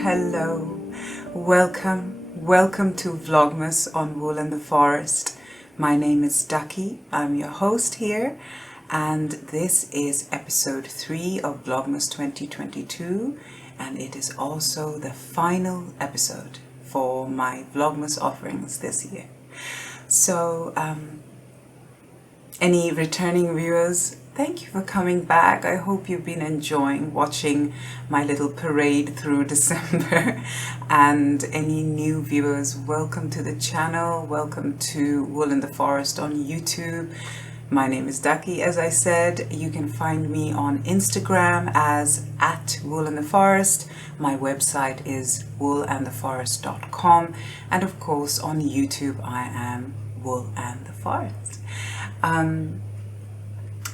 Hello, welcome to Vlogmas on Wool and the Forest. My name is Daki, I'm your host here, and this is episode 3 of Vlogmas 2022, and it is also the final episode for my Vlogmas offerings this year. So, any returning viewers, thank you for coming back. I hope you've been enjoying watching my little parade through December. And any new viewers, welcome to the channel. Welcome to Wool in the Forest on YouTube. My name is Daki, as I said. You can find me on Instagram as @woolintheforest. My website is woolandtheforest.com. And of course on YouTube I am Wool and the Forest.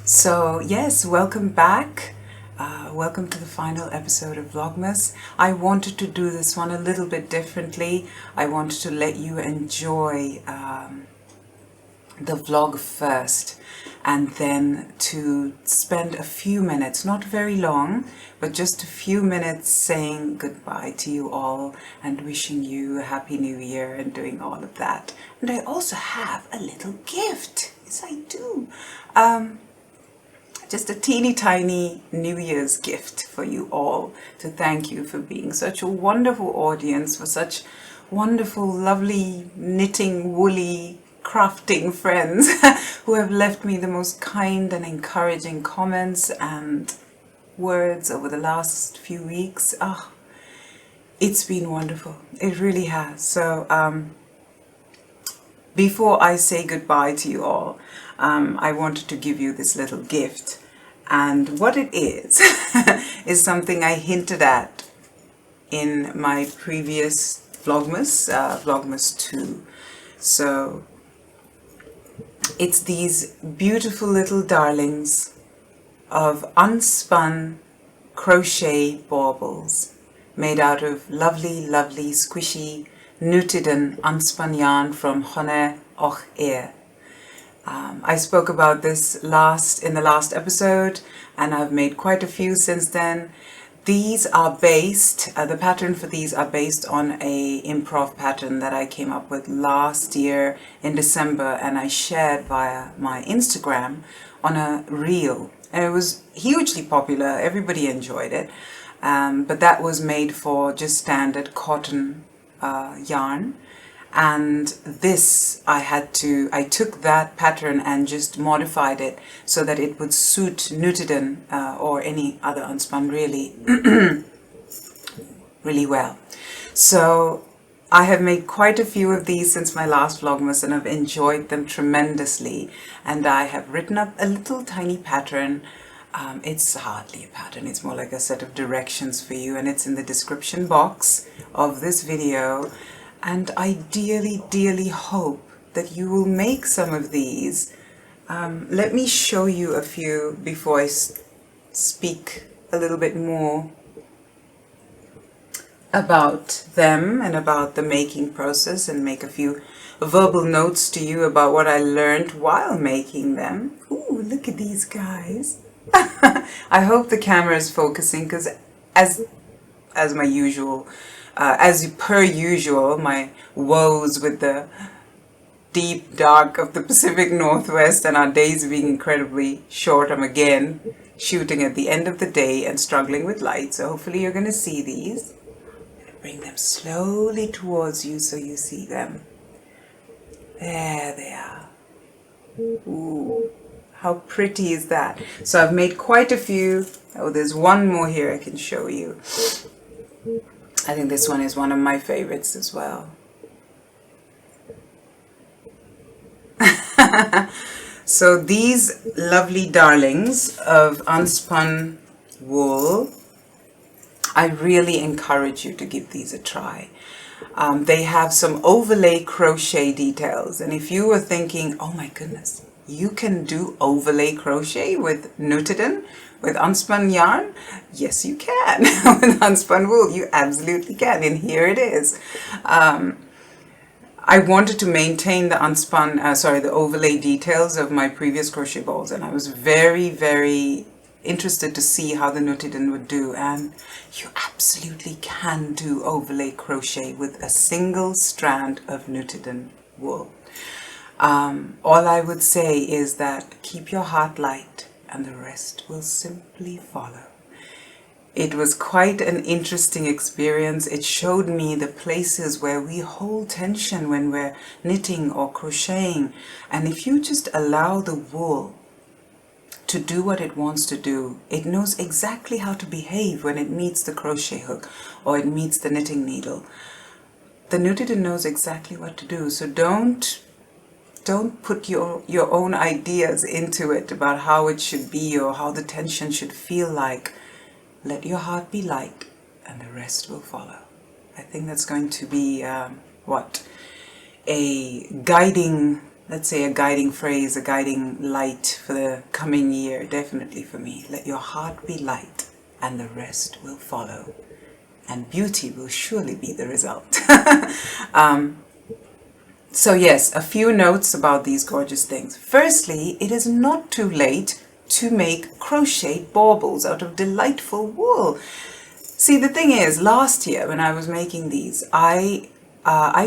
So yes, welcome back. Welcome to the final episode of Vlogmas. I wanted to do this one a little bit differently. I wanted to let you enjoy the vlog first, and then to spend a few minutes, not very long, but just a few minutes saying goodbye to you all and wishing you a happy new year and doing all of that. And I also have a little gift. Yes, I do. just a teeny tiny New Year's gift for you all, to thank you for being such a wonderful audience, for such wonderful, lovely, knitting, woolly, crafting friends who have left me the most kind and encouraging comments and words over the last few weeks. It's been wonderful. It really has. So before I say goodbye to you all, I wanted to give you this little gift. And what it is, is something I hinted at in my previous Vlogmas, Vlogmas 2. So it's these beautiful little darlings of unspun crochet baubles made out of lovely, lovely, squishy Nutiden unspun yarn from Honer Och Eir. I spoke about this in the last episode, and I've made quite a few since then. These are based, the pattern for these are based on a improv pattern that I came up with last year in December, and I shared via my Instagram on a reel. And it was hugely popular, everybody enjoyed it, but that was made for just standard cotton yarn. And this I took that pattern and just modified it so that it would suit Nutiden or any other unspun really, really well. So I have made quite a few of these since my last Vlogmas, and I've enjoyed them tremendously. And I have written up a little tiny pattern. It's hardly a pattern, it's more like a set of directions for you, and it's in the description box of this video. And I dearly hope that you will make some of these. Let me show you a few before I speak a little bit more about them and about the making process, and make a few verbal notes to you about what I learned while making them. Ooh, look at these guys. I hope the camera is focusing, because as my usual, as per usual, my woes with the deep dark of the Pacific Northwest and our days being incredibly short, I'm again shooting at the end of the day and struggling with light. So hopefully you're going to see these. I'm going to bring them slowly towards you so you see them. There they are. Ooh, how pretty is that? So I've made quite a few. Oh, there's one more here I can show you. I think this one is one of my favorites as well. So these lovely darlings of unspun wool, I really encourage you to give these a try. They have some overlay crochet details, and if you were thinking, oh my goodness, you can do overlay crochet with Nutiden, with unspun yarn? Yes, you can. With unspun wool, you absolutely can. And here it is. I wanted to maintain the the overlay details of my previous crochet balls, and I was very interested to see how the Nutiden would do. And you absolutely can do overlay crochet with a single strand of Nutiden wool. All I would say is that keep your heart light, and the rest will simply follow. It was quite an interesting experience. It showed me the places where we hold tension when we're knitting or crocheting. And if you just allow the wool to do what it wants to do, it knows exactly how to behave when it meets the crochet hook or it meets the knitting needle. The Nutiden knows exactly what to do. So don't put your own ideas into it about how it should be or how the tension should feel like. Let your heart be light, and the rest will follow. I think that's going to be a guiding, let's say a guiding phrase, a guiding light for the coming year, definitely for me. Let your heart be light, and the rest will follow. And beauty will surely be the result. So yes, a few notes about these gorgeous things. Firstly, it is not too late to make crochet baubles out of delightful wool. See, the thing is, last year when I was making these, I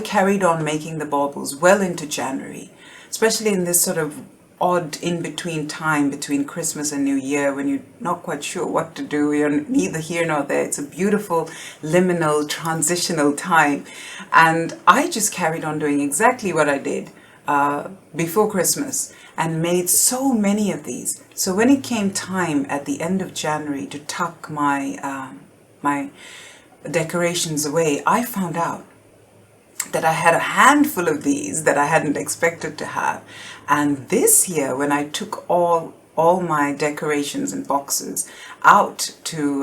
carried on making the baubles well into January, especially in this sort of odd in-between time between Christmas and New Year when you're not quite sure what to do. You're neither here nor there. It's a beautiful liminal transitional time. And I just carried on doing exactly what I did before Christmas and made so many of these. So when it came time at the end of January to tuck my my decorations away, I found out that I had a handful of these that I hadn't expected to have. And this year, when I took all my decorations and boxes out to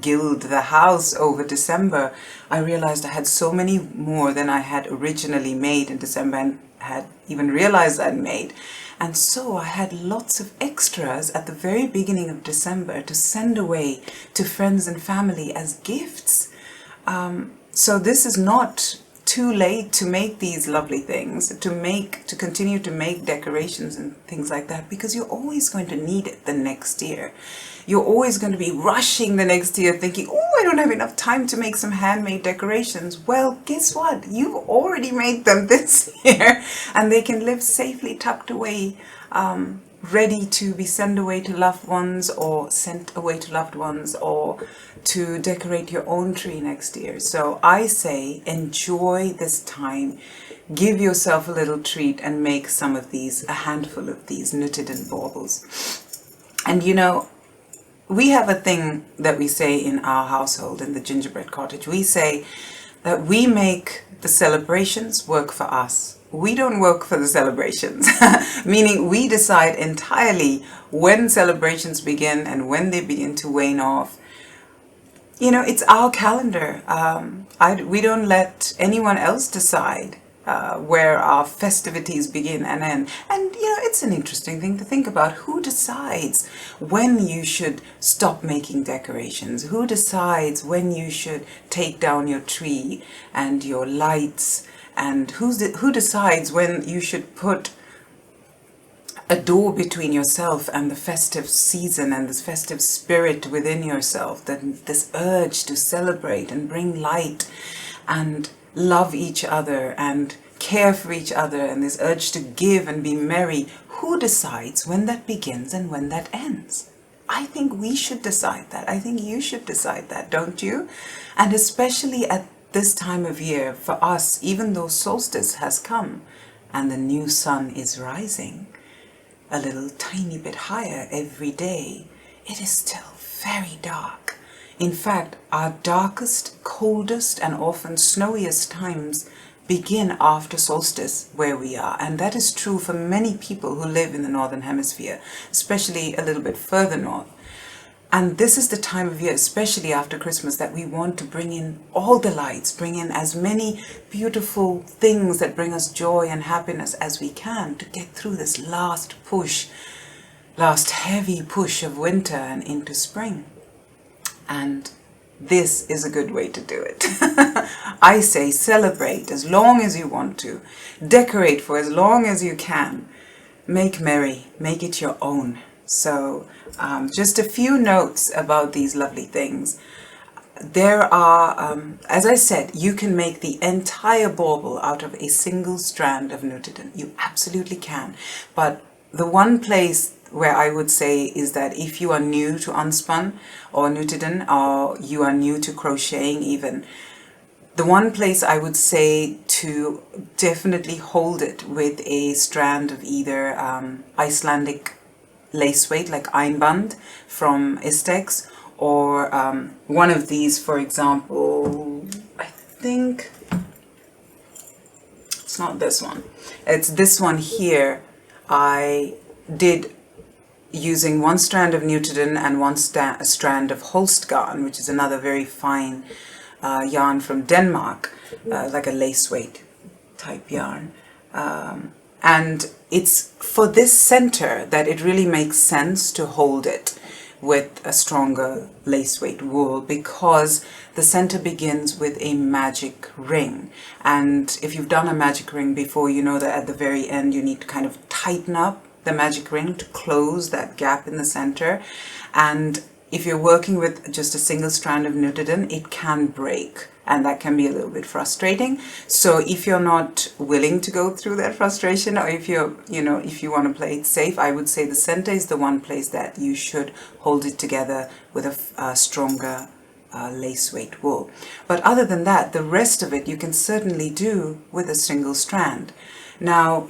gild the house over December, I realized I had so many more than I had originally made in December and had even realized I'd made. And so I had lots of extras at the very beginning of December to send away to friends and family as gifts. So this is not too late to make these lovely things, to continue to make decorations and things like that, because you're always going to need it the next year. You're always going to be rushing the next year thinking, oh, I don't have enough time to make some handmade decorations. Well, guess what? You've already made them this year and they can live safely tucked away, ready to be sent away to loved ones or to decorate your own tree next year. So I say enjoy this time, give yourself a little treat and make some of these, a handful of these Nutiden baubles. And you know, we have a thing that we say in our household, in the gingerbread cottage. We say that we make the celebrations work for us. We don't work for the celebrations, meaning we decide entirely when celebrations begin and when they begin to wane off. You know, it's our calendar. We don't let anyone else decide where our festivities begin and end. And, you know, it's an interesting thing to think about. Who decides when you should stop making decorations? Who decides when you should take down your tree and your lights? And who decides when you should put a door between yourself and the festive season and this festive spirit within yourself, this urge to celebrate and bring light and love each other and care for each other, and this urge to give and be merry? Who decides when that begins and when that ends? I think we should decide that. I think you should decide that, don't you? And especially at this time of year, for us, even though solstice has come and the new sun is rising a little tiny bit higher every day, it is still very dark. In fact, our darkest, coldest, and often snowiest times begin after solstice where we are. And that is true for many people who live in the Northern Hemisphere, especially a little bit further north. And this is the time of year, especially after Christmas, that we want to bring in all the lights, bring in as many beautiful things that bring us joy and happiness as we can to get through this last heavy push of winter and into spring. And this is a good way to do it. I say celebrate as long as you want to. Decorate for as long as you can. Make merry. Make it your own. So just a few notes about these lovely things. There are, as I said, you can make the entire bauble out of a single strand of Nutiden. You absolutely can. But the one place where I would say is that if you are new to Unspun or Nutiden, or you are new to crocheting even, the one place I would say to definitely hold it with a strand of either Icelandic lace weight like Einband from Istex, or one of these, for example, I think it's not this one, it's this one here. I did using one strand of Nutiden and one strand of Holst garn, which is another very fine yarn from Denmark, like a lace weight type yarn. And it's for this center that it really makes sense to hold it with a stronger lace weight wool, because the center begins with a magic ring. And if you've done a magic ring before, you know that at the very end you need to kind of tighten up the magic ring to close that gap in the center. And if you're working with just a single strand of Nutiden, it can break And that can be a little bit frustrating. So if you're not willing to go through that frustration, or if you're, if you want to play it safe, I would say the center is the one place that you should hold it together with a stronger lace weight wool. But other than that, the rest of it you can certainly do with a single strand. Now,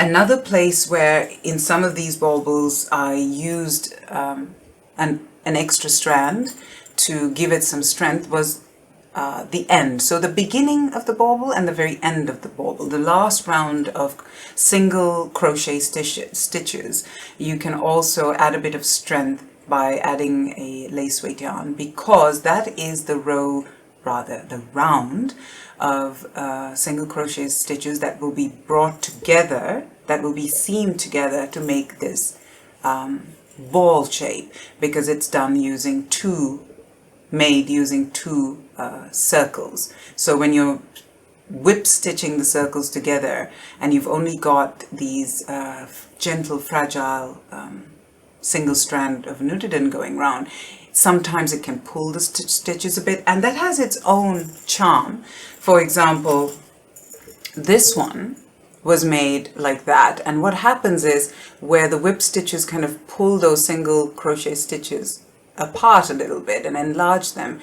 another place where in some of these baubles I used an extra strand to give it some strength was the end. So the beginning of the bauble and the very end of the bauble, the last round of single crochet stitches, you can also add a bit of strength by adding a lace weight yarn, because that is the round of single crochet stitches that will be brought together, that will be seamed together to make this ball shape, because it's done using two circles. So when you're whip stitching the circles together and you've only got these gentle, fragile single strand of Nutiden going round, sometimes it can pull the stitches a bit, and that has its own charm. For example, this one was made like that, and what happens is where the whip stitches kind of pull those single crochet stitches apart a little bit and enlarge them,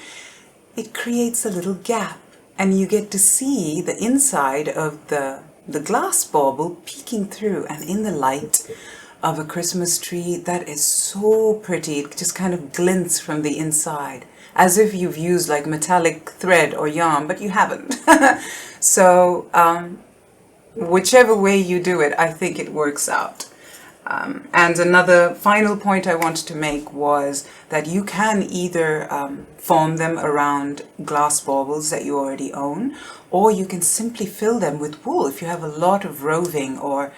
it creates a little gap, and you get to see the inside of the glass bauble peeking through, and in the light of a Christmas tree, that is so pretty. It just kind of glints from the inside, as if you've used like metallic thread or yarn, but you haven't. So whichever way you do it, I think it works out. And another final point I wanted to make was that you can either form them around glass baubles that you already own, or you can simply fill them with wool. If you have a lot of roving or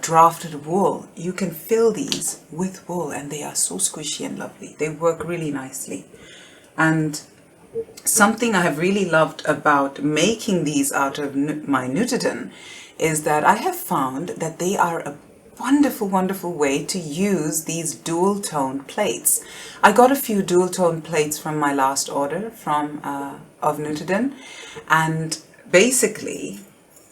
drafted wool, you can fill these with wool, and they are so squishy and lovely. They work really nicely. And something I have really loved about making these out of my Nutiden is that I have found that they are a wonderful, wonderful way to use these dual tone plates. I got a few dual tone plates from my last order of Nutiden, and basically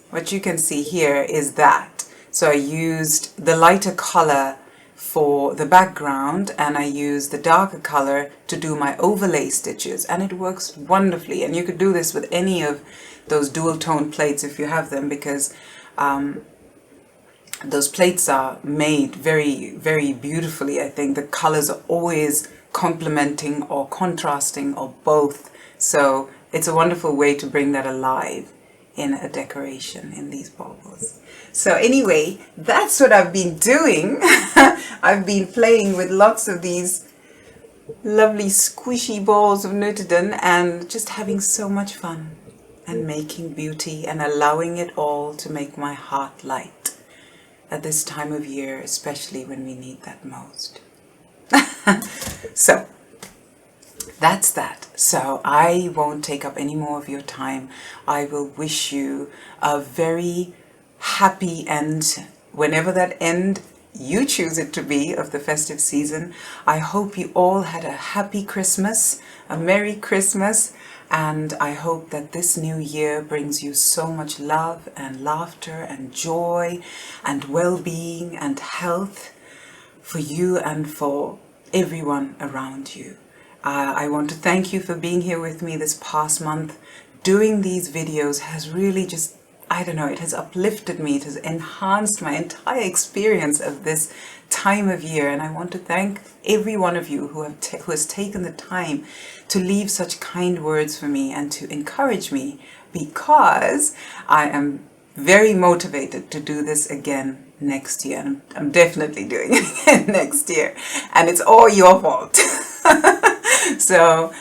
what you can see here is that. So I used the lighter color for the background, and I used the darker color to do my overlay stitches, and it works wonderfully. And you could do this with any of those dual tone plates if you have them, because those plates are made very, very beautifully. I think the colors are always complementing or contrasting or both. So it's a wonderful way to bring that alive in a decoration in these baubles. So anyway, that's what I've been doing. I've been playing with lots of these lovely squishy balls of Nutiden and just having so much fun and making beauty and allowing it all to make my heart light at this time of year, especially when we need that most. So that's that. So I won't take up any more of your time. I will wish you a very happy end, whenever that end you choose it to be, of the festive season. I hope you all had a happy Christmas, a Merry Christmas, and I hope that this new year brings you so much love and laughter and joy and well-being and health for you and for everyone around you. I want to thank you for being here with me this past month. Doing these videos has really just, I don't know, it has uplifted me. It has enhanced my entire experience of this time of year. And I want to thank every one of you who has taken the time to leave such kind words for me and to encourage me, because I am very motivated to do this again next year. And I'm definitely doing it again next year. And it's all your fault. So,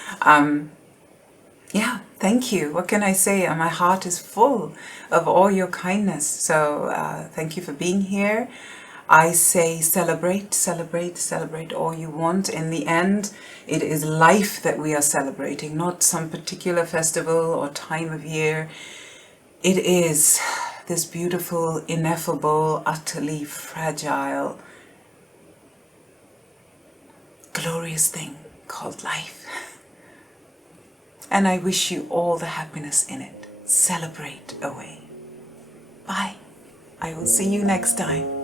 yeah, thank you. What can I say? My heart is full of all your kindness. So thank you for being here. I say celebrate, celebrate, celebrate all you want. In the end, it is life that we are celebrating, not some particular festival or time of year. It is this beautiful, ineffable, utterly fragile, glorious thing called life. and I wish you all the happiness in it. Celebrate away. Bye. I will see you next time.